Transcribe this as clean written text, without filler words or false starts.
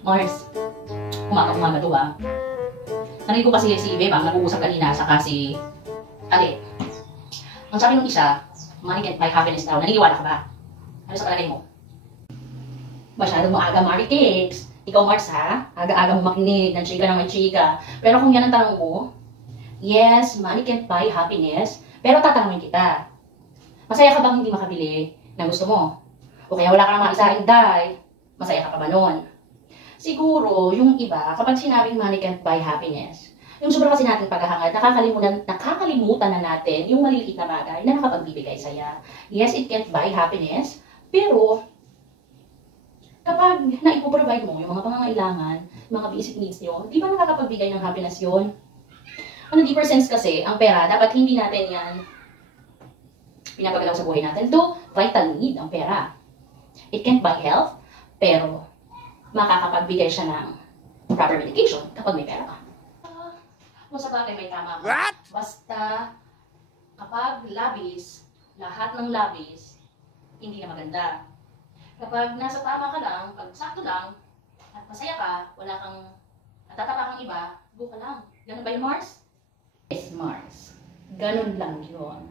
Mars, umaga to ah. Narinig ko kasi si Bebang nag-uusap kanina saka si Ali. Ang sabi ng isa, money can't buy happiness daw. Naniniwala ka ba? Ano sa palagay mo? Masyadong maaga, Marikix. Ikaw, Mars, ha? Aga-aga mo makinig ng chika ng may chika. Pero kung yan ang tanong mo, yes, money can't buy happiness. Pero tatanungin kita, masaya ka bang hindi makabili ng gusto mo? O kaya wala ka nang maisaing day, masaya ka pa ba nun? Siguro, yung iba, kapag sinabing money can't buy happiness, yung sobra kasi natin paghahangad, nakakalimutan na natin yung maliliit na bagay na nakapagbibigay saya. Yes, it can't buy happiness, pero kapag naipoprovide mo yung mga pangangailangan, mga basic needs nyo, di ba nakakapagbigay ng happiness yun? On a deeper sense kasi, ang pera, dapat hindi natin yan pinapagalaw sa buhay natin. To vital need ang pera. It can't buy health, pero makakapagbigay siya ng proper medication kapag may pera ka. Kung sa bagay may tama ka. What? Basta kapag labis, lahat ng labis, hindi na maganda. Kapag nasa tama ka lang, pag sakto lang, at masaya ka, wala kang natatapa kang iba, go ka lang. Ganun ba yung Mars? Yes, Mars. Ganun lang yun.